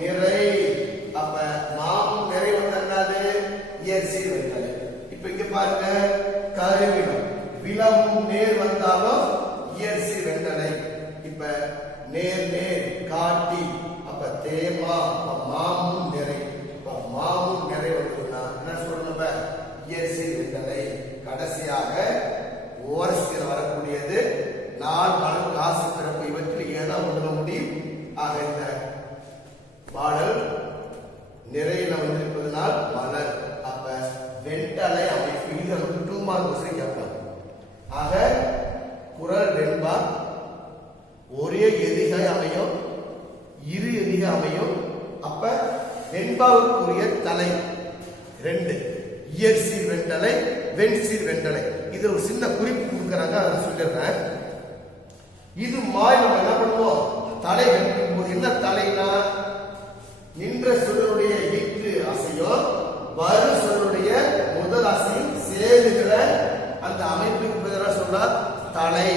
நிறை. அப்ப மாமும் நிறை வந்தது இயற்சி வெண்டலை. இப்ப இங்க பாருங்க, கருவிலம் விலமும் நேர் வந்தாலும் இயற்சி வெண்டலை. இப்ப நேர் நேர் காட்டி, அப்ப தேமா, மாமும் நிறை. மாமும் நிறை வந்ததுன்னா என்ன சொல்லணும்? இயற்சி வெண்டலை. கடைசியாக ஓரசியர் வரக்கூடியது நாள், மலர், காசு, பிறப்பு இவற்றில் ஏதோ ஒன்று முடியும். ஆக இந்த பாடல் நிறையில வந்திருப்பதனால் மலர். அப்ப வெண்டலை அமைப்பு அமையும். அப்ப வெண்பாவுக்குரிய தலை 2, இயற்சீர் வெண்டலை, வெண்சீர் வெண்டலை. இது ஒரு சின்ன குறிப்பு கொடுக்குறாங்க, அதை சொல்லிடுறேன். இது மாதிரி நம்ம என்ன பண்ணுவோம், தலை வெட்டும் போது என்ன தலைனா நின்ற சொல்லுடைய ஈற்று அசையும் வரு சொல்லுடைய முதல் அசையும் சேருகிற அந்த அமைப்புக்கு பேரா சொன்னார் தலை.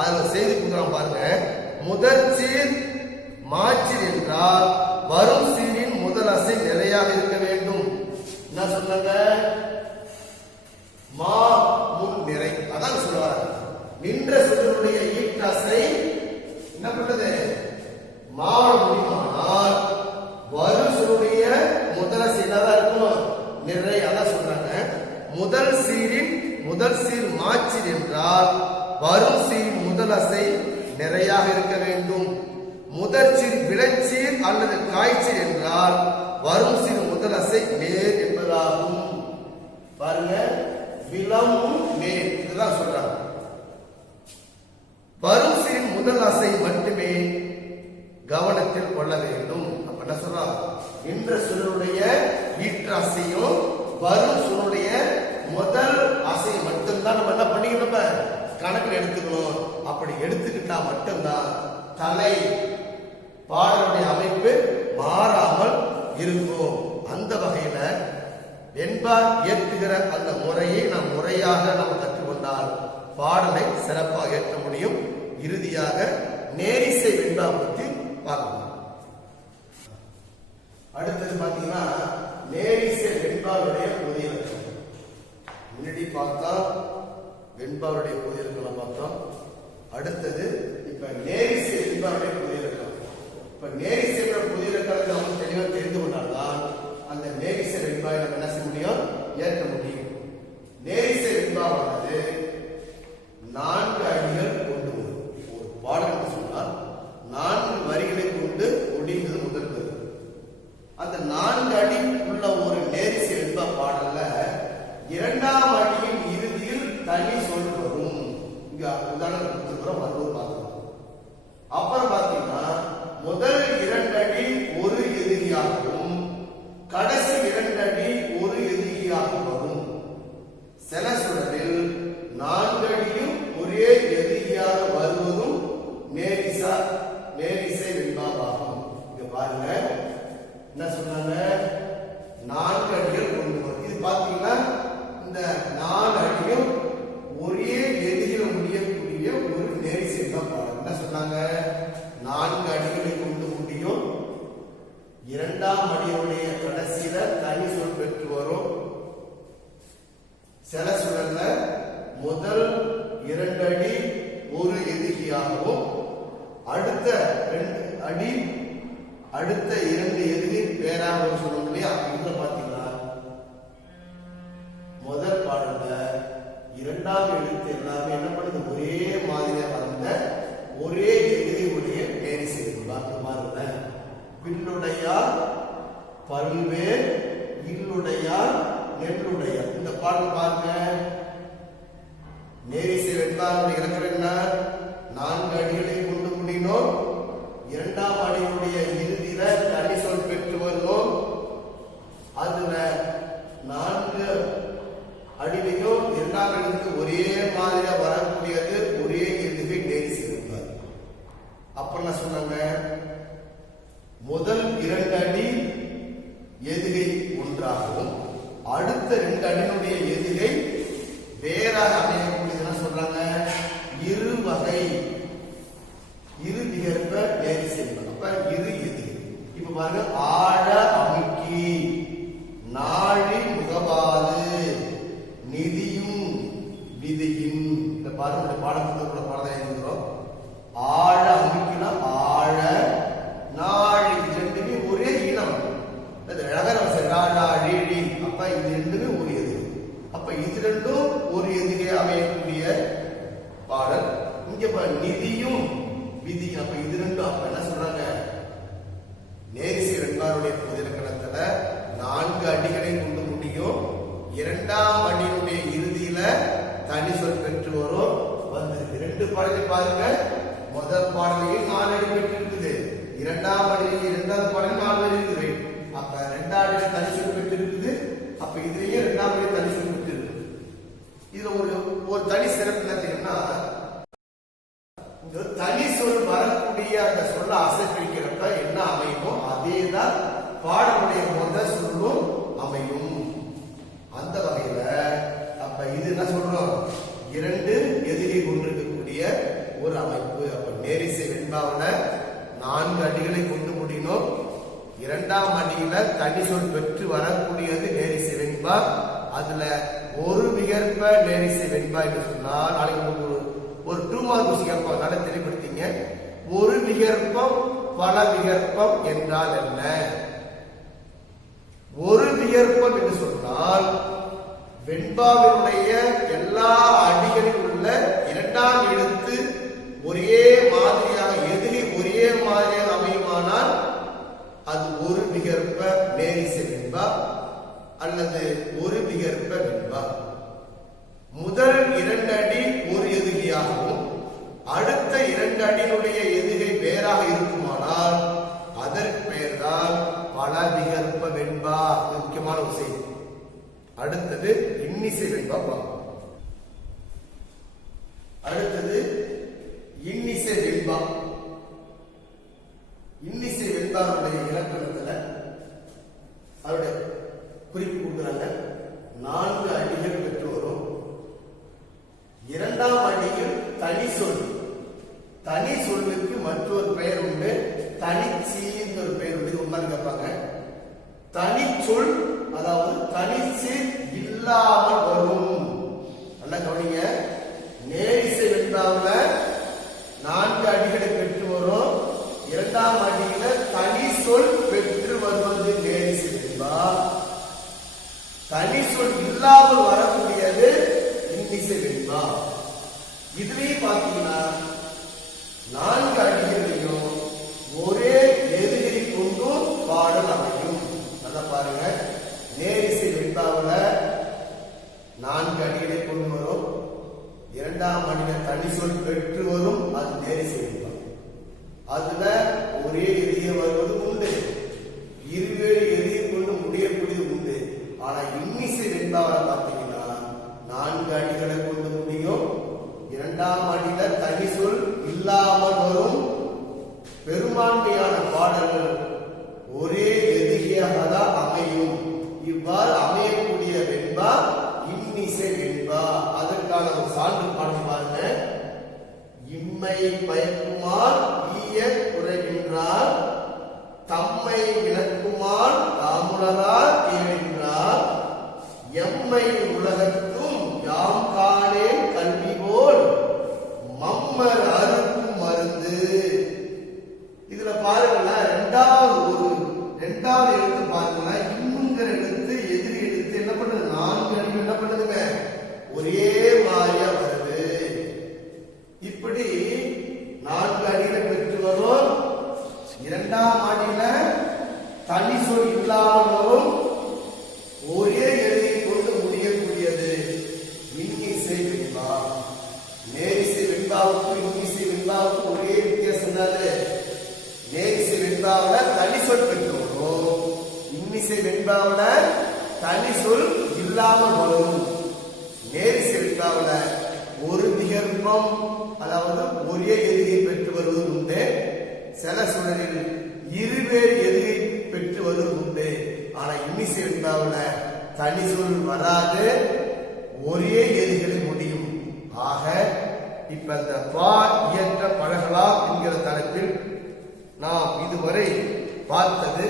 அதுல செய்தி கொடுக்குறான் பாருங்க. முதற் சீர் மாச்சீர் என்றால் வரும் சீரின் முதல் அசை நிறையாக இருக்க வேண்டும். என்ன சொன்னாங்க, மா முன் நிறை. அதான் சொல்லுவாங்க நின்ற சொல்லுடைய ஈட்டசை என்ன பண்றது, மாவ முடியுமானால் வரும் சொல்லுடைய முதல் அசை என்னதான் இருக்கும், நிறை. அதான் சொல்றாங்க முதல் சீர் மாச்சீர் என்றால் வரும் சீரின் முதல் அசை நிறையாக இருக்க வேண்டும். முதற்சீர் விளைச்சீர் அல்லது காய்ச்சீர் என்றால் வரும் சீர் முதல் அசை நேர் என்பதாகும். பாருங்க, விளம்பும் நேர், இதுதான் சொல்றாங்க. வரும் சீரின் முதல் அசை மட்டுமே கவனத்தில் கொள்ள வேண்டும். அப்ப என்ன சொல்றாங்க, என்ற சொல்லுடைய ஈற்று அசையும் வரும் சொல்லுடைய முதல் அசை மட்டும்தான் நம்ம என்ன பண்ணிக்கணும், கணக்கில் எடுத்துக்கணும். அப்படி எடுத்துக்கிட்டா மட்டும்தான் தலை பாடலுடைய அமைப்பு மாறாமல் இருக்கும். அந்த வகையில வெண்பா ஏற்றுகிற அந்த முறையை நாம் முறையாக நாம் கற்றுக்கொண்டால் பாடலை சிறப்பாக ஏற்ற முடியும். இறுதியாக நேரிசை வெண்பா பற்றி பார்க்கணும். அடுத்தது பாத்தீங்கன்னா நேரிசை வெண்பாவுடைய பொது இலக்கணம். முன்னாடி பார்த்தா வெண்பாவுடைய பொது இலக்கணம் பார்த்தோம். அடுத்தது இப்ப நேரிசை வெண்பாவுடைய பொது இலக்கணம். இப்ப நேரிசை பொது இலக்கணத்தை நம்ம தெளிவாக தெரிந்து கொண்டால்தான் அந்த நேரிசை வெண்பாவை நம்ம என்ன செய்ய முடியும், ஏற்க முடியும். நேரிசை வெண்பாவானது 4 அடிகள் கொண்டு ஒரு பாடல் என்று சொன்னால் 4 வரிகளை கொண்டு முடிந்தது முதல் வரி. அந்த 4 அடி உள்ள ஒரு நேரிசை வெண்பா பாடல்ல 2ஆம் அடியின் இறுதியில் தனி சொல் வரும். இங்க உதாரணம் கொடுத்துக்கிறோம், மறுபடியும் பார்க்கணும். அப்புறம் பாத்தீங்கன்னா முதல் 2 அடி ஒரு எதிரியாகவும் கடைசி 2 அடி ஒரு எதிரியாக வரும். சில சுழலில் 4 அடியும் ஒரே எதிரியாக வருவதும் நேரிசை வெண்பாவாகும். இங்க பாருங்க என்ன சொன்னாங்க, 4 அடிகள் கொண்டு வரும். இது பாத்தீங்கன்னா இந்த 4 அடியும் ஒரே எதிரில முடியக்கூடிய ஒரு நேரிசை தான் பாடம். என்ன சொன்னாங்க, 4 அடிகளை கொண்டு முடியும். 2ஆம் அடியுடைய கடைசியில தனி சொல் பெற்று வரும். சில சுழல்ல முதல் 2 அடி ஒரு எதிரியாகவும் அடுத்த 2 அடி அடுத்த 2 எதிரி பேராக சொல்லணும் இல்லையா. இதுல பாத்தீங்கன்னா முதல் பாடல்ல 2ஆம் எழுத்து எல்லாமே என்ன பண்ணுது, ஒரே மாதிரியா வந்த ஒரே எதிரியுடைய நேரிசை பாருங்க. வில்லுடையார் பல்வேர் இல்லுடையார் நெல்லுடையார். இந்த பாடல் பாருங்க, நேரிசை வெண்பாவுடைய இலக்கணம் என்ன, 4 அடிகளை கொண்டு முடியணும். 2ஆம் அடியுடைய இறுதியில தனி சொல் பெற்று வரணும். அதுல 4 அடிலையும் 2ஆம் அடிக்கு ஒரே மாதிரியா வரக்கூடியது ஒரே எதுகை நேரிசை வெண்பார். அப்ப என்ன சொன்னாங்க, முதல் 2 அடி எதுகை ஒன்றாகவும் அடுத்த 2 அடியினுடைய எதுகை வேறாக அமையக்கூடியதுன்னு சொல்றாங்க. இருவகை விகற்ப நேரிசை. அப்ப இரு எதுகை. இப்ப பாருங்க, ஆழ அமுக்கி நாழி முகவாது நிதியும் விதியின். இந்த பாருங்க பாடப்புத்தகத்துல பாடத்தை எழுதுகிறோம். ஆழ அமுக்கினா ஆழ, நாழி, ரெண்டுமே ஒரே இனம். அப்ப இது ரெண்டுமே ஒரு எதிரி. அப்ப இது ரெண்டும் ஒரு எதிரியே அமையக்கூடிய பாடல். இங்க நிதியும் விதி. அப்ப இது ரெண்டும் அப்ப என்ன சொல்றாங்க, நேரிசை வெண்பாருடைய பொது இலக்கணத்துல 4 அடிகளை கொண்டு முடியும். 2ஆம் அடியினுடைய இறுதியில தனி சொல் பெற்று வரும். வந்து 2 பாடலை பாருங்க. முதல் பாடலையும் 4 அடி பெற்று இருக்குது. இரண்டாம் அடியில் இரண்டாவது பாடல் 4 வரி இருக்குது. அப்ப இரண்டாம் அடியில் தனி சொல் பெற்று இருக்குது. அப்ப இதுலயே இரண்டாம் அடியில் தனி சொல் பெற்று இருக்குது. இதுல ஒரு தனி சிறப்பு என்ன தெரியும்னா, இந்த தனி சொல் வரக்கூடிய அந்த சொல்ல அசைப்பிக்கிறப்ப என்ன அமையுமோ அதேதான் பாடலுடைய முதல் சொல்லும் அமையும். அந்த வகையில அப்ப இது என்ன சொல்றோம், இரண்டு எதிரி கொண்டிருக்கக்கூடிய ஒரு அமைப்பு. அப்ப நேரிசை வெண்பாவுல 4 அடிகளை கொண்டு முடியணும். இரண்டாம் அடியில தனி சொல் பெற்று வரக்கூடியது நேரிசை வெண்பா. அதுல ஒரு விகற்ப நேரிசை வெண்பா என்று சொன்னால், நாளைக்கு ஒரு 2 மார்க் கேட்போம், நல்லா தெளிவுபடுத்திங்க. ஒரு விகற்பம் பல விகற்பம் என்றால் என்ன? ஒரு விகற்பம் என்று சொன்னால் வெண்பாவினுடைய எல்லா அடிகளில் உள்ள இரண்டாம் எழுத்து ஒரே மாதிரியாக எதிரி ஒரே மாதிரியாக அமையுமானால் அது ஒரு விகற்ப நேரிசை வெண்பா அல்லது ஒரு விகற்ப வெண்பா. முதல் 2 அடி ஒரு எதுகையாகவும் அடுத்த 2 அடியினுடைய எதுகை வேறாக இருக்குமானால் அதற்கு பெயர்தான் பல விகற்ப வெண்பா. முக்கியமான ஒரு செய்தி. அடுத்தது இன்னிசை வெண்பா பார்ப்போம். அடுத்தது இன்னிசை வெண்பா. இன்னிசை வெண்பாவுடைய இலக்கணத்துல அவருடைய குறிப்பு கொடுக்குறாங்க. 4 அடிகள் பெற்று வரும். இரண்டாம் அடியில் தனி சொல். தனி சொல்லுக்கு மற்றொரு பெயர் உண்டு, தனிச்சி ஒரு பெயர் உண்டு. உண்மையாக கேட்பாங்க. தனி சொல் அதாவது தனிச்சு இல்லாமல் வரும். நல்லா கவனிங்க. நேரிசை வெண்பாவுல 4 அடிகளை பெற்று வரும். இரண்டாம் அடியில தனி சொல் பெற்று வருவது நேரிசை வெண்பா. தனி சொல் இல்லாமல் வரக்கூடியது இன்னிசை வெண்பா. இதுலயே பாத்தீங்கன்னா 4 அடிகளையும் ஒரே எதிரி கொண்டும் பாடல் அமையும். நல்லா பாருங்க. நேரிசை வெண்பாவுல 4 அடிகளை கொண்டு வரும். இரண்டாம் அடியில தனி சொல் பெற்று வரும். அது நேரிசை வெண்பா. அதுல ஒரே எதிரியை வருவது உண்டு, இருவேறு எதிரியை கொண்டு முடியக்கூடியது உண்டு. ஆனா இன்னிசை வெண்பாவை பார்த்தீங்கன்னா 4 அடிகளை கொண்டு முடியும். இரண்டாம் அடியில தனி சொல் இல்லாமல் வரும். பெரும்பான்மையான பாடல்கள் ஒரே எதிரியாக தான் அமையும். இவ்வாறு அமையக்கூடிய வெண்பா இன்னிசை வெண்பா. அதற்கான ஒரு சான்று பாடம் பாருங்க. இம்மை பயக்குமார் ஈய குறைகின்றார், தம்மை விளக்குமார் தாமுலரார் கேள்கின்றார், எம்மை உலகத்தும் யாம் காணே கல்வி போல் மம்மர் அறுக்கும் மருந்து. இதுல பாருங்களா, இரண்டாவது எழுத்து பாருங்களா, இன்னுங்கிற எழுத்து எதிரி எழுத்து என்ன பண்ணுது, 4 அடி என்ன பண்ணுதுங்க, ஒரே மாதிரியா வருது. இப்படி 4 அடியில பெற்று வரும். இரண்டாம் அடியில தனி சொல் இல்லாமல் வரும். ஒரே எழுதியை கொண்டு முடியக்கூடியது இன்னிசை வெண்பா. நேரிசை வெண்பாவுக்கு இன்னிசை வெண்பாவுக்கு ஒரே வித்தியாசம் தானே. நேரிசை வெண்பாவுல தனி சொல் பெற்று வரும். இன்னிசை வெண்பாவுல தனி சொல் இல்லாமல் வரும். நேரிசை வெண்பாவுல ஒரு விகற்பம் அதாவது ஒரே எதிரியை பெற்று வருவது உண்டு. சில சூழலில் இருவேறு எதிரியை பெற்று வருவது உண்டு. ஆனா இன்னிசை வெண்பாவுல தனி சொல் வராது, ஒரே எதிரிகளில் முடியும். ஆக இப்ப இந்த பா இயற்ற பழகலாம் என்கிற தலைப்பில் நாம் இதுவரை பார்த்தது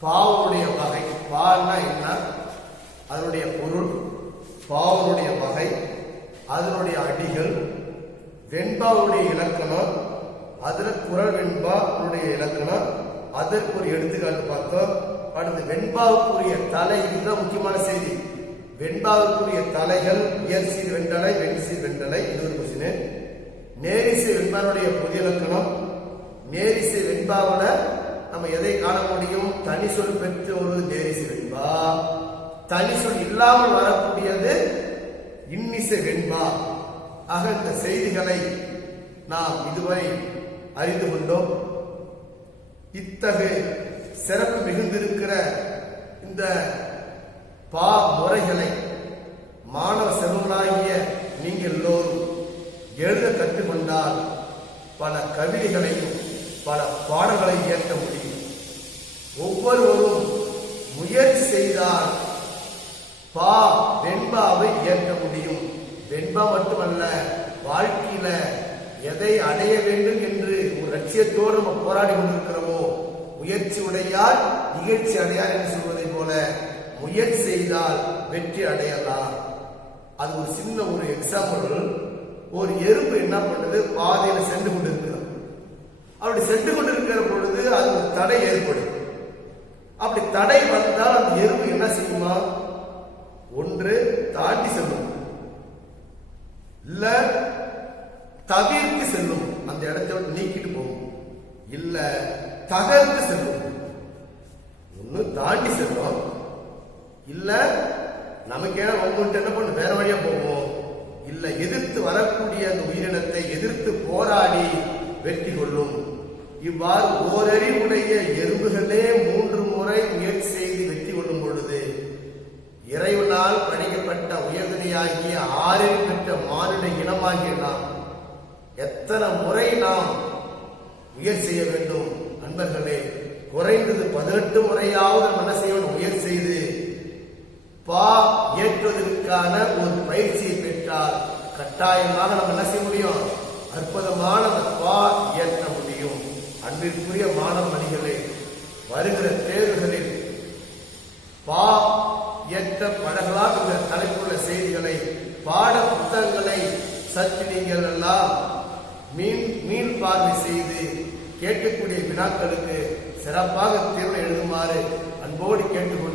பாவனுடைய வகை. பான்னா என்ன, அதனுடைய பொருள், பாவனுடைய வகை, அதனுடைய அடிகள், வெண்பாவுடைய இலக்கணம், அதுல குரல் வெண்பாவுடைய இலக்கணம், அதற்கு ஒரு எடுத்துக்காட்டு பார்த்தோம். அடுத்து வெண்பாவுக்குரிய தலை, இதுதான் முக்கியமான செய்தி. வெண்பாவுக்குரிய தலைகள் இயற்சீர் வெண்டலை, வெண்சீர் வெண்டலை, இது ஒரு கொஸ்டின். நேரிசை வெண்பாவுடைய பொது இலக்கணம். நேரிசை வெண்பாவுல நம்ம எதை காண முடியும், தனி சொல் பெற்று ஒரு நேரிசை வெண்பா. தனி சொல் இல்லாமல் வரக்கூடியது இன்னிசை வெண்பா. ஆக இந்த செய்திகளை நாம் இதுவரை அறிந்து கொண்டோம். இத்தகைய சிறப்பு மிகுந்திருக்கிற இந்த முறைகளை மாணவ செல்வங்களாகிய நீங்கள் எல்லோரும் எழுத கற்றுக்கொண்டால் பல கவிதைகளையும் பல பாடல்களையும் இயற்ற முடியும். ஒவ்வொருவரும் முயற்சி செய்தால் வெண்பாவை இயற்ற முடியும். வெண்பா மட்டுமல்ல, வாழ்க்கையில எதை அடைய வேண்டும் என்று ஒரு லட்சியத்தோடு நம்ம போராடி கொண்டிருக்கிறோமோ, முயற்சி உடையால் நிகழ்ச்சி அடையார் என்று சொல்வதை போல முயற்சி செய்தால் வெற்றி அடையலாம். அது ஒரு சின்ன ஒரு எக்ஸாம்பிள். ஒரு எறும்பு என்ன பண்ணுது, பாதையில சென்று கொண்டிருக்கிறது. அப்படி சென்று கொண்டிருக்கிற பொழுது அது ஒரு தடை ஏற்படும். அப்படி தடை வந்தால் அந்த எறும்பு என்ன செய்யுமா, ஒன்று தாண்டி செல்லும், இல்ல தவிர்த்து செல்லும், அந்த இடத்தை விட்டு நீக்கிட்டு போகும், இல்ல தகர்த்து செல்லும். ஒண்ணு தாண்டி செல்லும், இல்ல நமக்கு உங்கள்கிட்ட என்ன பண்ண வேற வழியா போவோம், இல்ல எதிர்த்து வரக்கூடிய அந்த உயிரினத்தை எதிர்த்து போராடி வெற்றி கொள்ளும். இவ்வாறு ஓரறிவுடைய எறும்புகளே 3 முறை முயற்சி செய்து வெற்றி கொள்ளும் பொழுது இறைவனால் படைக்கப்பட்ட உயர்தனையாகிய 6 பெற்ற மானிட இனமாகிய நாம் எத்தனை முறை நாம் முயற்சி செய்ய வேண்டும்? நண்பர்களே, குறைந்தது 18 முறையாவது என்ன செய்யணும், முயற்சி செய்து ஏற்றுவதற்கான ஒரு பயிற்சியை பெற்றால் கட்டாயமாக நம்ம என்ன செய்ய முடியும், அற்புதமான இயற்ற முடியும். அன்பிற்குரிய மாணவ மணிகளே, வருகிற தேர்வுகளில் இயற்ற பழகலாம் என்ற தலைப்புள்ள செய்திகளை, பாட புத்தகங்களை சற்று நீங்கள் எல்லாம் மீள் பார்வை செய்து கேட்கக்கூடிய வினாக்களுக்கு சிறப்பாக தேர்வு எழுதுமாறு அன்போடு கேட்டுக்கொண்டு